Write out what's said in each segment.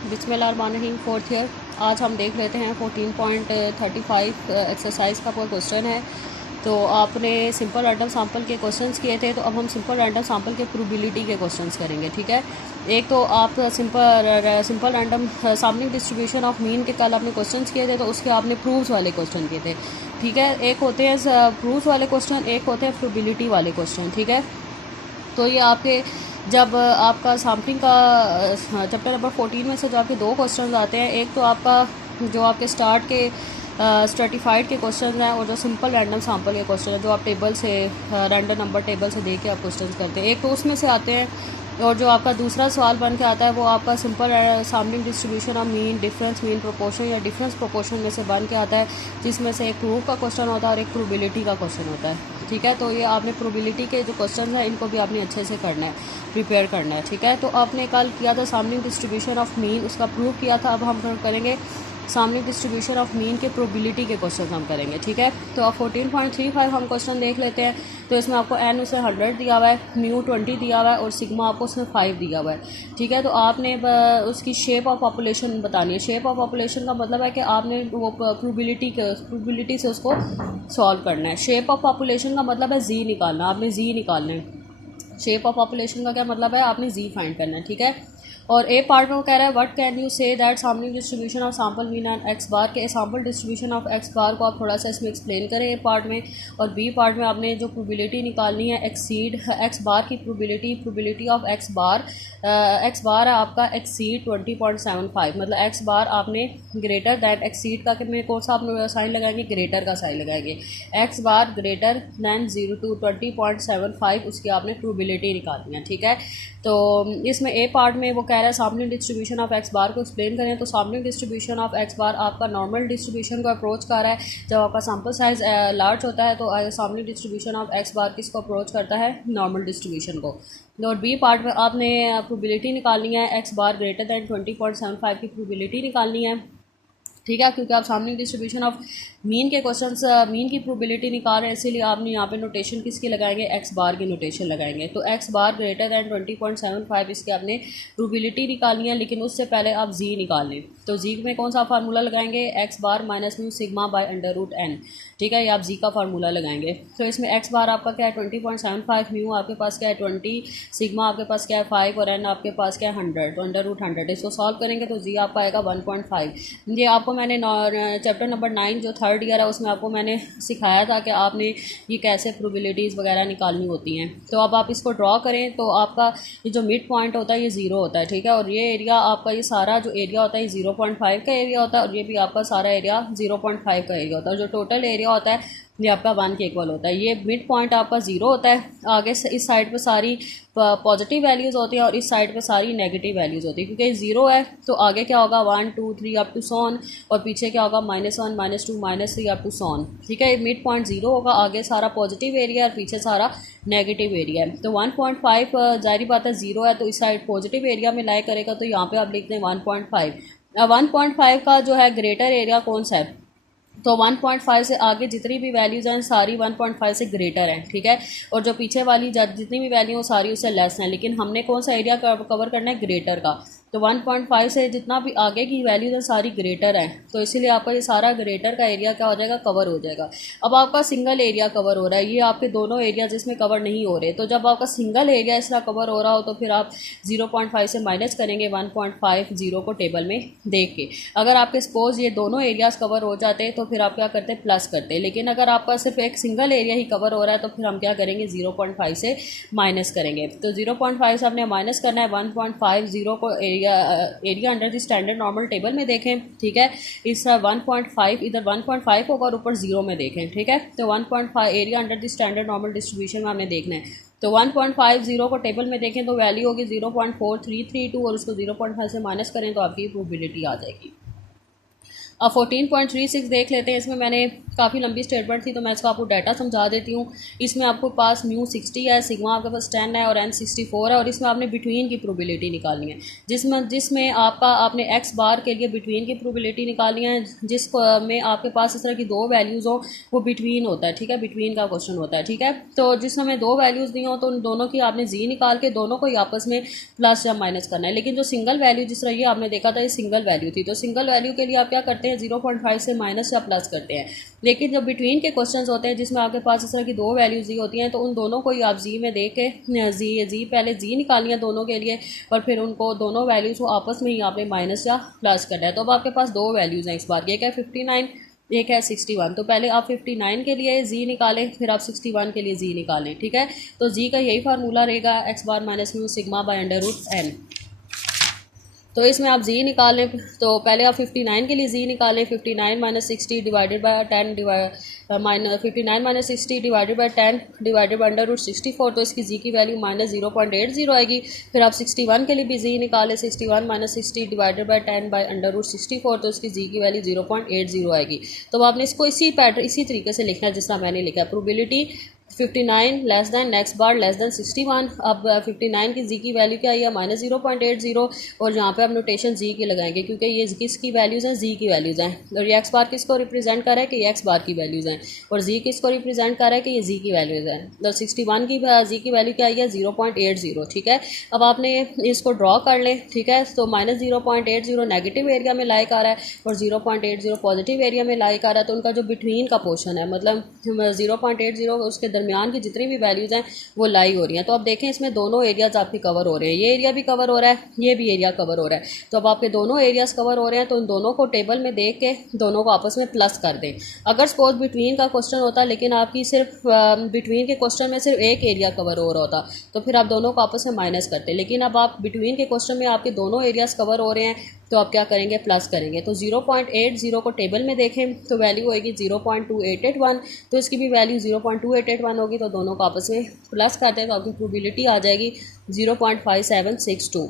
बिस्मिल्लाहिर्रहमानिर्रहीम। Fourth year. आज हम देख लेते हैं 14.35 एक्सरसाइज का कोई क्वेश्चन है। तो आपने सिंपल रैंडम सैंपल के क्वेश्चंस किए थे, तो अब हम सिंपल रैंडम सैंपल के प्रोबेबिलिटी के क्वेश्चंस करेंगे। ठीक है, एक तो आप simple random sampling distribution of mean के कल आपने क्वेश्चंस किए थे, तो उसके आपने प्रूव्स वाले क्वेश्चन किए थे। ठीक है, एक होते हैं प्रूव्स वाले क्वेश्चन, एक होते हैं प्रोबेबिलिटी वाले क्वेश्चन। ठीक है, तो ये आपके जब आपका सैम्पलिंग का चैप्टर नंबर 14 में से जो आपके दो क्वेश्चन आते हैं, एक तो आपका जो आपके स्टार्ट के स्ट्रेटिफाइड के क्वेश्चन हैं, और जो सिंपल रैंडम सैंपल के क्वेश्चन हैं जो आप टेबल से रैंडम नंबर टेबल से दे के आप क्वेश्चन करते हैं, एक तो उसमें से आते हैं। और जो आपका दूसरा सवाल बन के आता है वो आपका simple sampling distribution of mean difference mean proportion या डिफरेंस प्रोपोर्शन में से बन के आता है, जिसमें से एक प्रूफ का क्वेश्चन होता है और एक प्रोबेबिलिटी का क्वेश्चन होता है। ठीक है, तो ये आपने प्रोबेबिलिटी के जो क्वेश्चन हैं इनको भी आपने अच्छे से करना है, प्रिपेयर करना है। ठीक है, तो आपने कल किया था सैम्पलिंग डिस्ट्रीब्यूशन ऑफ मीन, उसका प्रूफ किया था। अब हम करेंगे सैम्पलिंग डिस्ट्रीब्यूशन ऑफ मीन के प्रोबेबिलिटी के क्वेश्चन हम करेंगे। ठीक है, तो अब 14.35 हम क्वेश्चन देख लेते हैं। तो इसमें आपको एन उसमें 100 दिया हुआ है, म्यू 20 दिया हुआ है और सिग्मा आपको उसमें 5 दिया हुआ है। ठीक है, तो आपने उसकी शेप ऑफ पॉपुलेशन बतानी है। शेप ऑफ पॉपुलेशन का मतलब है कि आपने वो प्रोबेबिलिटी से उसको सॉल्व करना है। शेप ऑफ पॉपुलेशन का मतलब है जी निकालना, आपने जी निकालना है। शेप ऑफ पॉपुलेशन का क्या मतलब है, आपने जी फाइंड करना है। ठीक है, और ए पार्ट में वो कह रहा है what can you say that sampling distribution of sample mean and X bar के sample distribution of X bar को आप थोड़ा सा इसमें एक्सप्लेन करें ए पार्ट में। और बी पार्ट में आपने जो प्रोबेबिलिटी निकालनी है एक्सीड एक्स बार की प्रोबेबिलिटी ऑफ एक्स बार है आपका एक्सीड 20.75, मतलब एक्स बार आपने ग्रेटर दैट एक्सीड का में कौन सा आप साइन लगाएंगे, ग्रेटर का साइन लगाएंगे। X bar greater than 0 to 20.75 उसकी आपने प्रोबेबिलिटी निकालनी है। ठीक है, तो इसमें ए पार्ट में वो कह रहा है sampling distribution of X bar को एक्सप्लेन करें। तो सैम्पलिंग डिस्ट्रीब्यूशन ऑफ एक्स बार आपका नॉर्मल डिस्ट्रीब्यूशन को अप्रोच कर रहा है। जब आपका सैम्पल साइज लार्ज होता है तो सैम्पलिंग डिस्ट्रीब्यूशन ऑफ एक्स बार किसको अप्रोच करता है, नॉर्मल डिस्ट्रीब्यूशन को। और बी पार्ट में आपने प्रोबेबिलिटी निकालनी है एक्स बार ग्रेटर दैन 20.75 की प्रोबेबिलिटी निकालनी है। ठीक है, क्योंकि आप सैम्पलिंग डिस्ट्रीब्यूशन ऑफ मीन के क्वेश्चंस मीन की प्रोबेबिलिटी निकाल रहे हैं, इसीलिए आपने यहाँ पे नोटेशन किसकी लगाएंगे, एक्स बार की नोटेशन लगाएंगे। तो एक्स बार ग्रेटर दैन 20.75 इसकी आपने प्रोबेबिलिटी निकालनी है, लेकिन उससे पहले आप जी निकाल लें। तो जी में कौन सा फार्मूला लगाएंगे, x bar minus mu sigma by under root n. ठीक है, ये आप जी का फार्मूला लगाएंगे। तो इसमें एक्स बार आपका क्या है 20.75, म्यू आपके पास क्या है 20, सिग्मा आपके पास क्या है 5 और एन आपके पास क्या है 100, तो अंडर रूट 100। इसको सॉल्व करेंगे तो जी आपका आएगा 1.5। ये आपको मैंने चैप्टर नंबर 9 जो थर्ड ईयर है उसमें आपको मैंने सिखाया था कि आपने ये कैसे प्रोबेबिलिटीज़ वगैरह निकालनी होती हैं। तो अब आप इसको ड्रॉ करें तो आपका ये जो मिड पॉइंट होता है ये 0 होता है। ठीक है, और ये एरिया आपका ये सारा जो एरिया होता है ये 0.5 का एरिया होता है, और ये भी आपका सारा एरिया 0.5 का एरिया होता है। जो टोटल एरिया होता है ये आपका 1 के इक्वल होता है। ये मिड पॉइंट आपका 0 होता है। आगे से इस साइड पे सारी पॉजिटिव वैल्यूज़ होती हैं और इस साइड पे सारी नेगेटिव वैल्यूज़ होती है। क्योंकि 0 है तो आगे क्या होगा 1 2 3 अप टू सॉन, और पीछे क्या होगा -1 -2 -3 अप टू सॉन। ठीक है, मिड पॉइंट 0 होगा, आगे सारा पॉजिटिव एरिया और पीछे सारा नेगेटिव एरिया है। तो 1.5 जाहिर बात है 0 है तो इस साइड पॉजिटिव एरिया में लाई करेगा, तो यहाँ पे आप लिखते हैं 1.5। 1.5 का जो है ग्रेटर एरिया कौन सा है, तो 1.5 से आगे जितनी भी वैल्यूज़ हैं सारी 1.5 से ग्रेटर हैं। ठीक है, और जो पीछे वाली जितनी भी वैल्यू हो सारी उससे लेस हैं, लेकिन हमने कौन सा एरिया कवर करना है, ग्रेटर का। तो 1.5 से जितना भी आगे की वैल्यूज़ हैं सारी ग्रेटर हैं, तो इसीलिए आपका ये सारा ग्रेटर का एरिया क्या हो जाएगा, कवर हो जाएगा। अब आपका सिंगल एरिया कवर हो रहा है, ये आपके दोनों एरिया जिसमें कवर नहीं हो रहे। तो जब आपका सिंगल एरिया इस तरह कवर हो रहा हो तो फिर आप 0.5 से माइनस करेंगे 1.50 को टेबल में देख के। अगर आपके सपोज ये दोनों एरियाज़ कवर हो जाते हैं तो फिर आप क्या करते हैं, प्लस करते हैं। लेकिन अगर आपका सिर्फ एक सिंगल एरिया ही कवर हो रहा है तो फिर हम क्या करेंगे, 0.5 से माइनस करेंगे। तो 0.5 से आपने माइनस करना है 1.50 को area under the standard normal table में देखें। ठीक है, इस 1.5 इधर 1.5 होगा और ऊपर 0 में देखें। ठीक है, तो 1.5 area under the standard normal distribution में हमने देखना है। तो 1.50 को टेबल में देखें तो वैल्यू होगी 0.4332 और उसको 0.5 से माइनस करें तो आपकी प्रोबेबिलिटी आ जाएगी। अब 14.36 देख लेते हैं। इसमें मैंने काफ़ी लंबी स्टेटमेंट थी तो मैं इसको आपको डाटा समझा देती हूँ। इसमें आपको पास म्यू 60 है, सिग्मा आपके पास 10 है और एन 64 है, और इसमें आपने बिटवीन की प्रोबेबिलिटी निकालनी है, जिसमें आपने एक्स बार के लिए बिटवीन की प्रोबेबिलिटी निकालनी है, में आपके पास इस तरह की दो वैल्यूज़ हो, वो बिटवीन होता है, ठीक है, बिटवीन का क्वेश्चन होता है, ठीक है। तो जिसमें हमें दो वैल्यूज़ दी हो तो उन दोनों की आपने जी निकाल के दोनों को ही आपस में प्लस या माइनस करना है। लेकिन जो सिंगल वैल्यू जिस तरह ये आपने देखा था, ये सिंगल वैल्यू थी, तो सिंगल वैल्यू के लिए आप क्या करते हैं, 0.5 से माइनस या प्लस करते हैं। लेकिन जब बिटवीन के क्वेश्चंस होते हैं जिसमें आपके पास इस तरह की दो वैल्यूज दी होती हैं, तो उन दोनों को ही आप जी में दे के जी पहले जी निकालिए दोनों के लिए, और फिर उनको दोनों वैल्यूज़ को आपस में ही आपने माइनस या प्लस करना है। तो अब आपके पास दो वैल्यूज़ हैं इस बार, एक है 59, एक है 61। तो पहले आप 59 के लिए जी निकालें, फिर आप 61 के लिए जी निकालें, ठीक है। तो जी का यही फार्मूला रहेगा, x bar minus mu sigma by under root n. तो इसमें आप जी निकालें, तो पहले आप 59 के लिए जी निकालें, 59 minus 60 divided by 10 59 minus 60 divided by 10 divided by under root 64, तो इसकी जी की वैल्यू माइनस 0.80 आएगी। फिर आप 61 के लिए भी जी निकालें, 61 minus 60 divided by 10 by under root 64, तो इसकी जी की वैल्यू 0.80 आएगी। तो आपने इसको इसी तरीके से लिखना है जिस तरह मैंने लिखा है। प्रोबेबिलिटी 59 लेस दैन एक्स बार लेस दैन 61। अब 59 की जी की वैल्यू क्या है, माइनस 0.80, और यहाँ पे आप नोटेशन जी की लगाएंगे क्योंकि ये किसकी वैल्यूज़ हैं, जी की वैल्यूज़ हैं। और ये एक्स बार किसको रिप्रेजेंट कर रहा है कि ये एक्स बार की वैल्यूज़ हैं, और जी किसको रिप्रेजेंट कर रहा है कि ये जी की वैल्यूज़ हैं। तो 61 की जी की वैल्यू क्या है, 0.80, ठीक है। अब आपने इसको ड्रॉ कर लें, ठीक है। तो माइनस 0.80 नेगेटिव एरिया में लाइक आ रहा है और 0.80 पॉजिटिव एरिया में लाइक आ रहा है, तो उनका जो बिटवीन का पोर्शन है, मतलब 0.80 उसके दरमियान की जितनी भी वैल्यूज़ हैं वो लाई हो रही हैं। तो अब देखें इसमें दोनों एरियाज आपके कवर हो रहे हैं, ये एरिया भी कवर हो रहा है, ये भी एरिया कवर हो रहा है। तो अब आपके दोनों एरियाज कवर हो रहे हैं, तो इन दोनों को टेबल में देख के दोनों को आपस में प्लस कर दें। अगर सपोज बिटवीन का क्वेश्चन होता लेकिन आपकी सिर्फ बिटवीन के क्वेश्चन में सिर्फ एक एरिया कवर हो रहा होता, तो फिर आप दोनों को आपस में माइनस करते। लेकिन अब आप बिटवीन के क्वेश्चन में आपके दोनों एरियाज कवर हो रहे हैं, तो आप क्या करेंगे, प्लस करेंगे। तो 0.80 को टेबल में देखें तो वैल्यू होगी 0.2881, तो इसकी भी वैल्यू 0.2881 होगी, तो दोनों को आपस में प्लस करते हैं तो आपकी प्रोबेबिलिटी आ जाएगी 0.5762।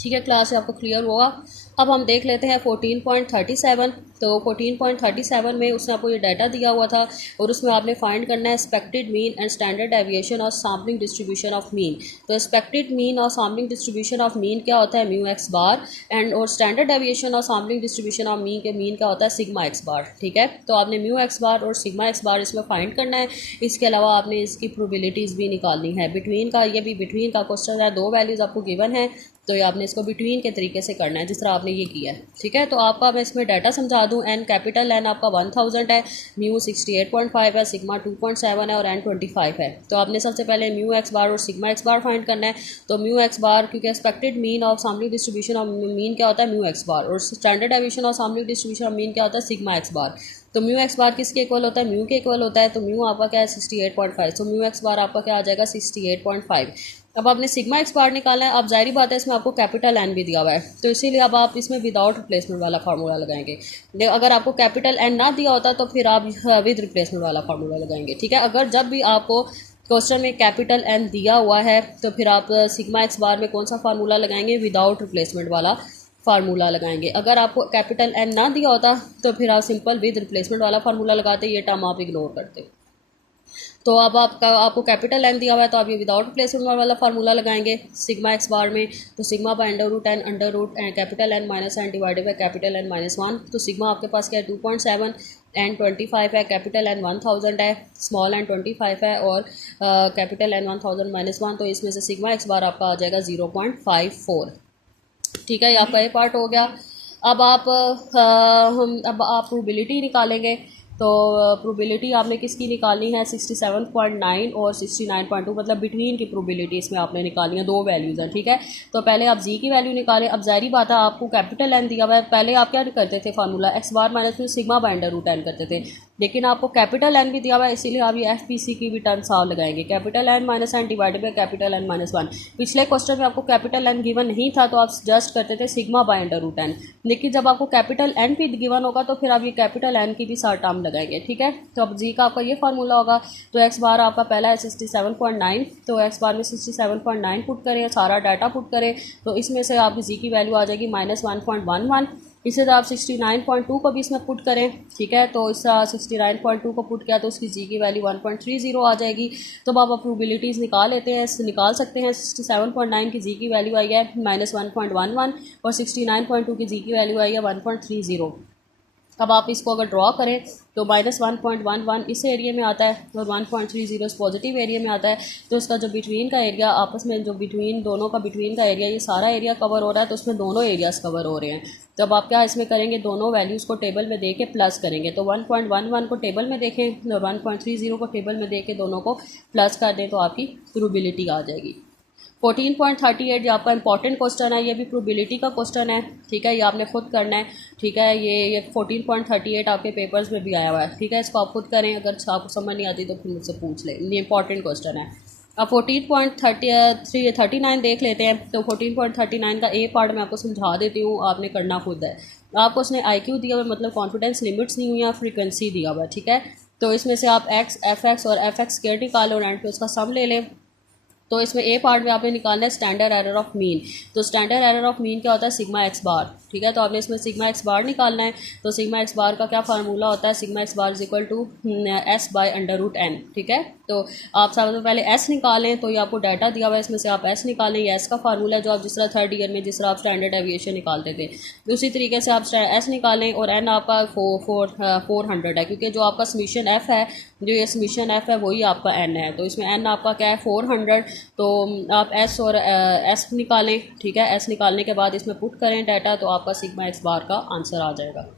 ठीक है, क्लास से आपको क्लियर होगा। अब हम देख लेते हैं 14.37। तो 14.37 में उसने आपको ये डाटा दिया हुआ था और उसमें आपने फाइंड करना है expected mean and standard deviation और सैम्पलिंग डिस्ट्रीब्यूशन ऑफ मीन। तो एक्सपेक्टेड मीन और सैम्पलिंग डिस्ट्रीब्यूशन ऑफ मीन क्या होता है, म्यू एक्स बार, और स्टैंडर्ड डेविएशन और सैम्पलिंग डिस्ट्रीब्यूशन ऑफ मीन क्या होता है, सिग्मा एक्स बार, ठीक है। तो आपने म्यू एक्स बार और सिग्मा एक्स बार इसमें फाइंड करना है। इसके अलावा आपने इसकी प्रोबेबिलिटीज़ भी निकालनी है। बिटवीन का, ये भी बिटवीन का क्वेश्चन है, दो वैल्यूज़ आपको गिवन है, तो ये आपने इसको बिटवीन के तरीके से करना है जिस तरह आपने ये किया है, ठीक है। तो आपका मैं इसमें डाटा समझा दूं, एन कैपिटल एन आपका 1000 है, म्यू 68.5 है, सिग्मा 2.7 है और एन 25 है। तो आपने सबसे पहले म्यू एक्स बार और सिग्मा एक्स बार फाइंड करना है। तो म्यू एक्स बार, क्योंकि expected mean of sampling distribution of mean क्या होता है, म्यू एक्स बार, और standard deviation of sampling distribution of mean क्या होता है, सिग्मा एक्स बार। तो म्यू एक्स बार किसके इक्वल होता है, म्यू के इक्वल होता है। तो म्यू आपका क्या है, 68.5। तो म्यू एक्स बार आपका क्या आ जाएगा, 68.5। अब आपने सिग्मा एक्स बार निकालना है। अब जाहिर बात है इसमें आपको कैपिटल एन भी दिया हुआ है, तो इसीलिए अब आप इसमें विदाउट रिप्लेसमेंट वाला फार्मूला लगाएंगे। अगर आपको कैपिटल एन ना दिया होता तो फिर आप विद रिप्लेसमेंट वाला फार्मूला लगाएंगे, ठीक है। अगर जब भी आपको क्वेश्चन में कैपिटल एन दिया हुआ है तो फिर आप सिग्मा एक्स बार में कौन सा फार्मूला लगाएंगे, विदाउट रिप्लेसमेंट वाला फार्मूला लगाएंगे। अगर आपको कैपिटल एन ना दिया होता तो फिर आप सिंपल विद रिप्लेसमेंट वाला फार्मूला लगाते, ये टर्म आप इग्नोर करते। तो अब आपको कैपिटल एन दिया हुआ है तो आप ये विदाउट रिप्लेसमेंट वाला फार्मूला लगाएंगे सिग्मा एक्स बार में। तो sigma by under root n capital n minus n divided by capital n minus 1। तो सिग्मा आपके पास क्या है, 2.7, एन 25 है, कैपिटल एन 1000 है, स्मॉल एन 25 है और कैपिटल एन 1000 माइनस 1। तो इसमें से सिग्मा एक्स बार आपका आ जाएगा 0.54, ठीक है। ये आपका ये पार्ट हो गया। अब आप प्रोबेबिलिटी निकालेंगे। तो प्रोबेबिलिटी आपने किसकी निकालनी है, 67.9 और 69.2, मतलब बिटवीन की प्रोबेबिलिटी इसमें आपने निकालनी है, दो वैल्यूज़ हैं, ठीक है। तो पहले आप जी की वैल्यू निकालें। अब जाहिर बात है आपको कैपिटल एन दिया हुआ है, पहले आप क्या करते थे, फार्मूला एक्स बार माइनस में sigma by under root n करते थे, लेकिन आपको कैपिटल एन भी दिया हुआ है, इसीलिए आप ये एफपीसी की भी टर्म साफ लगाएंगे, capital n minus n divided by capital n minus 1। पिछले क्वेश्चन में आपको कैपिटल एन गिवन नहीं था तो आप जस्ट करते थे sigma by under root n, लेकिन जब आपको कैपिटल एन भी गिवन होगा तो फिर आप ये कैपिटल एन की भी साथ टर्म लगाएंगे, ठीक है। तो अब जी का आपका ये फार्मूला होगा। तो एक्स बार आपका पहला है 67.9, तो एक्स बार में 67.9 पुट करें, सारा डाटा पुट करें, तो इसमें से आपकी जी की वैल्यू आ जाएगी -1.11 इसी तरह आप 69.2 को भी इसमें पुट करें, ठीक है। तो इस 69.2 को पुट किया तो उसकी जी की वैल्यू 1.30 आ जाएगी। तो अब आप प्रोबेबिलिटीज़ निकाल लेते हैं, निकाल सकते हैं। 67.9 की जी की वैल्यू आई है -1.11 और 69.2 की जी की वैल्यू आई है 1.30। अब आप इसको अगर ड्रॉ करें तो -1.11 इस एरिया में आता है और 1.30 इस पॉजिटिव एरिया में आता है। तो इसका जो बिटवीन का एरिया, आपस में जो बिटवीन दोनों का बिटवीन का एरिया, ये सारा एरिया कवर हो रहा है। तो उसमें दोनों एरियाज़ कवर हो रहे हैं। तो अब आप क्या इसमें करेंगे, दोनों वैल्यूज़ को टेबल में दे के प्लस करेंगे। तो 1.11 को टेबल में देखें और 1.30 को टेबल में दे के दोनों को प्लस कर दें तो आपकी प्रोबेबिलिटी आ जाएगी। 14.38 जो आपका इंपॉर्टेंट क्वेश्चन है, ये भी प्रोबेबिलिटी का क्वेश्चन है, ठीक है। ये आपने खुद करना है, ठीक है। ये 14.38 आपके पेपर्स में भी आया हुआ है, ठीक है। इसको आप खुद करें, अगर आपको समझ नहीं आती तो फिर मुझसे पूछ लें। ये इंपॉर्टेंट क्वेश्चन है। अब 14.39 देख लेते हैं। तो 14.39 का ए पार्ट मैं आपको समझा देती हूँ, आपने करना खुद है। आपको उसने IQ दिया हुआ, मतलब कॉन्फिडेंस लिमिट्स नहीं हुई या फ्रीक्वेंसी दिया हुआ है, ठीक है। तो इसमें से आप एक्स, एफ और FX स्क्वायर निकालो और एंड पे उसका सम ले लें। तो इसमें ए पार्ट में आपने निकालना है स्टैंडर्ड एरर ऑफ मीन। तो स्टैंडर्ड एरर ऑफ मीन क्या होता है, सिग्मा एक्स बार, ठीक है। तो आपने इसमें सिग्मा एक्स बार निकालना है। तो सिग्मा एक्स बार का क्या फार्मूला होता है, sigma x bar is equal to S/√n, ठीक है। तो आप सबसे पहले एस निकालें। तो ये आपको डाटा दिया हुआ है, इसमें से आप एस निकालें। ये एस का फार्मूला है जो आप जिस तरह थर्ड ईयर में जिस तरह आप स्टैंडर्ड एविएशन निकालते थे, तो उसी तरीके से आप एस निकालें। और एन आपका 400 है, क्योंकि जो आपका समीशन एफ है, जो ये समीशन एफ है वही आपका एन है। तो इसमें एन आपका क्या है, 400। तो आप एस और एस निकालें, ठीक है। एस निकालने के बाद इसमें पुट करें डाटा, तो आपका सिग्मा एक्स बार का आंसर आ जाएगा।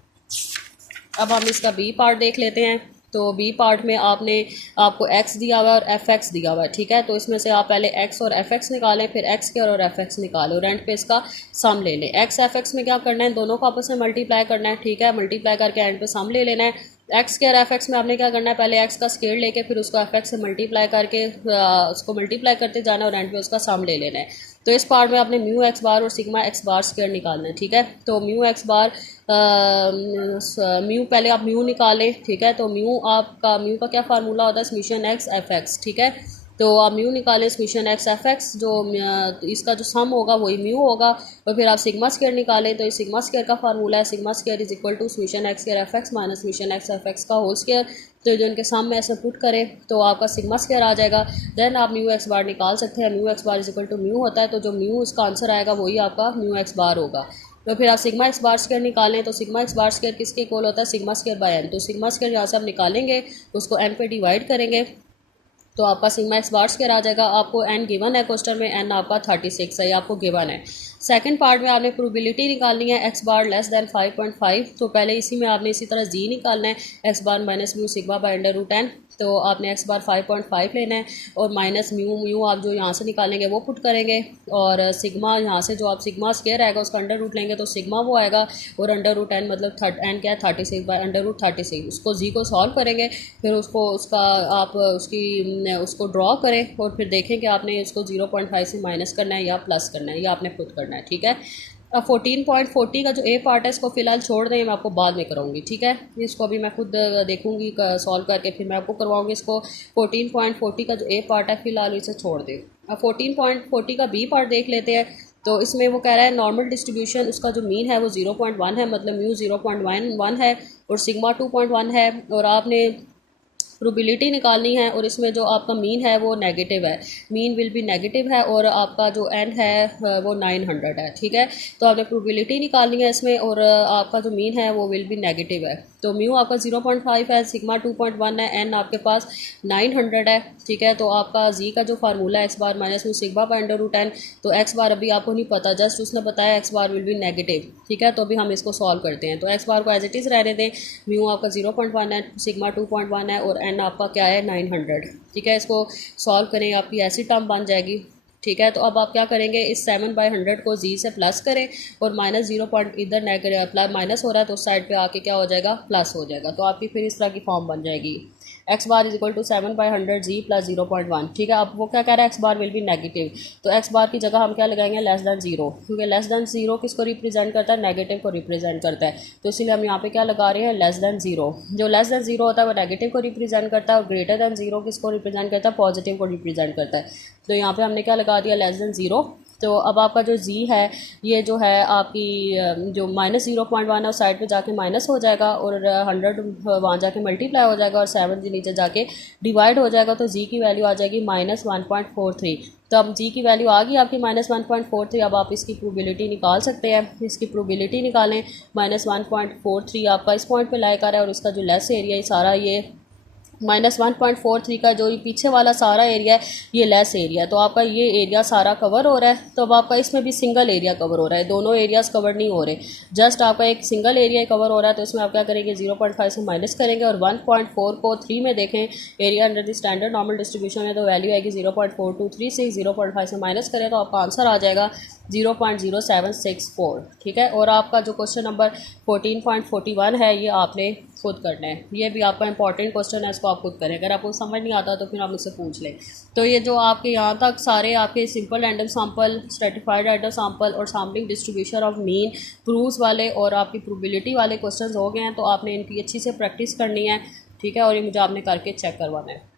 अब हम इसका बी पार्ट देख लेते हैं। तो बी पार्ट में आपको एक्स दिया हुआ है और एफ एक्स दिया हुआ है, ठीक है। तो इसमें से आप पहले एक्स और एफ एक्स निकालें, फिर एक्स स्क्वायर और एफ एक्स निकालें और एंड पे इसका सम ले लें। एक्स एफ एक्स में क्या करना है, दोनों को आपस में मल्टीप्लाई करना है, ठीक है। मल्टीप्लाई करके एंड पे सम ले लेना है। एक्स स्क्वायर एफ एक्स में आपने क्या करना है, पहले एक्स का स्क्वायर लेके फिर उसको एफ एक्स से मल्टीप्लाई करके उसको मल्टीप्लाई करते जाना और एंड पे उसका सम ले लेना है। तो इस पार्ट में आपने म्यू एक्स बार और सिग्मा एक्स बार स्क्वायर निकालना है, ठीक है। तो म्यू एक्स बार म्यू, पहले आप म्यू निकालें, ठीक है। तो म्यू का क्या फार्मूला होता है, समीशन एक्स एफ एक्स, ठीक है। तो आप म्यू निकालें समीशन एक्स एफ एक्स, जो इसका जो सम होगा वही म्यू होगा। और फिर आप सिग्मा स्क्वायर निकालें। तो ये सिग्मा स्क्वायर का फार्मूला है, sigma square is equal to summation x square f x minus summation x f x का होल स्क्वायर। तो जो इनके सामने ऐसे पुट करें तो आपका सिग्मा स्क्वायर आ जाएगा। देन आप म्यू एक्स बार निकाल सकते हैं। Mu x bar is equal to mu होता है, तो जो म्यू इसका आंसर आएगा वही आपका म्यू एक्स बार होगा। तो फिर आप सिग्मा एक्स बार स्क्वायर निकालें। तो सिग्मा एक्स बार स्क्वायर किसके इक्वल होता है, सिग्मा स्क्वायर बाय एन। तो सिग्मा स्क्वायर यहाँ से आप निकालेंगे, उसको एन पे डिवाइड करेंगे तो आपका सिग्मा एक्स बार स्क्वायर आ जाएगा। आपको एन गिवन है क्वेश्चन में, एन आपका 36 है, ये आपको गिवन है। सेकंड पार्ट में आपने प्रोबेबिलिटी निकालनी है एक्स बार लेस देन 5.5। तो पहले इसी में आपने इसी तरह जी निकालना है, x bar minus mu sigma bye √n। तो आपने एक्स बार 5.5 लेना है और माइनस म्यू आप जो यहाँ से निकालेंगे वो पुट करेंगे। और सिग्मा यहाँ से जो आप सिग्मा स्क्वायर आएगा उसका अंडर रूट लेंगे तो सिग्मा वो आएगा। और √n मतलब एन क्या है, 36 बाय √36। उसको जी को सॉल्व करेंगे, फिर उसको आप उसको ड्रॉ करें और फिर देखें कि आपने उसको 0.5 से माइनस करना है या प्लस करना है, या आपने खुद करना है, ठीक है। अब 14.40 का जो ए पार्ट है इसको फिलहाल छोड़ दें, मैं आपको बाद में कराऊंगी, ठीक है। इसको अभी मैं खुद देखूंगी सॉल्व करके, फिर मैं आपको करवाऊंगी इसको। 14.40 का जो ए पार्ट है फिलहाल इसे छोड़ दें। अब 14.40 का बी पार्ट देख लेते हैं। तो इसमें वो कह रहा है नॉर्मल डिस्ट्रीब्यूशन, उसका जो मीन है वो 0.1 है, मतलब म्यू 0.1 है और सिग्मा 2.1 है। और आपने प्रोबेबिलिटी निकालनी है और इसमें जो आपका मीन है वो नेगेटिव है, मीन विल बी नेगेटिव है। और आपका जो एन है वो 900 है, ठीक है। तो आपने प्रोबेबिलिटी निकालनी है इसमें और आपका जो मीन है वो विल बी नेगेटिव है। तो म्यू आपका 0.5 है, सिग्मा 2.1 है, एन आपके पास 900 है, ठीक है। तो आपका जी का जो फार्मूला है x bar minus mu sigma bye √n। तो एक्स बार अभी आपको नहीं पता, जस्ट उसने बताया x bar will be negative, ठीक है। तो अभी हम इसको सॉल्व करते हैं। तो एक्स बार को एज इट इज़ रहने दें। म्यू आपका 0.1 है, सिग्मा 2.1 है और एन आपका क्या है 900, ठीक है। इसको सॉल्व करें, आपकी ऐसी टर्म बन जाएगी, ठीक है। तो अब आप क्या करेंगे, इस 7/100 को जी से प्लस करें और माइनस 0 पॉइंट इधर नेगेटिव माइनस हो रहा है तो उस साइड पे आके क्या हो जाएगा, प्लस हो जाएगा। तो आपकी फिर इस तरह की फॉर्म बन जाएगी, x bar is equal to 7/100 Z plus 0.1, ठीक है। अब वो क्या कह रहा है, x bar will be negative. तो एक्स बार की जगह हम क्या लगाएंगे, लेस दैन 0, क्योंकि लेस दैन 0 किसको रिप्रेजेंट करता है, नेगेटिव को रिप्रेजेंट करता है। तो इसीलिए हम यहाँ पे क्या लगा रहे हैं, लेस दैन 0। जो लेस दैन 0 होता है वो नेगेटिव को रिप्रेजेंट करता है और ग्रेटर दैन 0 किसको रिप्रेजेंट करता है, पॉजिटिव को रिप्रेजेंट करता है। तो यहाँ पे हमने क्या लगा दिया, लेस दैन 0। तो अब आपका जो जी है ये जो है आपकी जो -0.1 है उस साइड पे जाके माइनस हो जाएगा और 100 वहाँ जाके मल्टीप्लाई हो जाएगा और 7 जी नीचे जाके डिवाइड हो जाएगा, तो जी की वैल्यू आ जाएगी -1.43। तो अब जी की वैल्यू आ गई आपकी -1.43। अब आप इसकी प्रोबेबिलिटी निकाल सकते हैं। इसकी प्रोबेबिलिटी निकालें, -1.43 आपका इस पॉइंट पे लाई कर है और इसका जो लेस एरिया है सारा ये -1.43 का जो पीछे वाला सारा एरिया है ये लेस एरिया है। तो आपका ये एरिया सारा कवर हो रहा है। तो अब आपका इसमें भी सिंगल एरिया कवर हो रहा है, दोनों एरियाज़ कवर नहीं हो रहे, जस्ट आपका एक सिंगल एरिया कवर हो रहा है। तो इसमें आप क्या करेंगे, 0.5 से माइनस करेंगे और 1.4 को 3 में देखें, area under the standard normal distribution है तो वैल्यू आएगी 0.423 से 0.5 से माइनस करें तो आपका आंसर आ जाएगा 0.0764। ठीक है। और आपका जो क्वेश्चन नंबर 14.41 है ये आपने खुद करना है। ये भी आपका इंपॉर्टेंट क्वेश्चन है, इसको आप खुद करें। अगर आपको समझ नहीं आता तो फिर आप मुझसे पूछ लें। तो ये जो आपके यहाँ तक सारे आपके simple random sample, stratified random sample और sampling distribution of mean, proofs वाले और आपकी प्रोबेबिलिटी वाले क्वेश्चन हो गए हैं, तो आपने इनकी अच्छी से प्रैक्टिस करनी है। ठीक है। और ये मुझे आपने करके चेक करवाना है।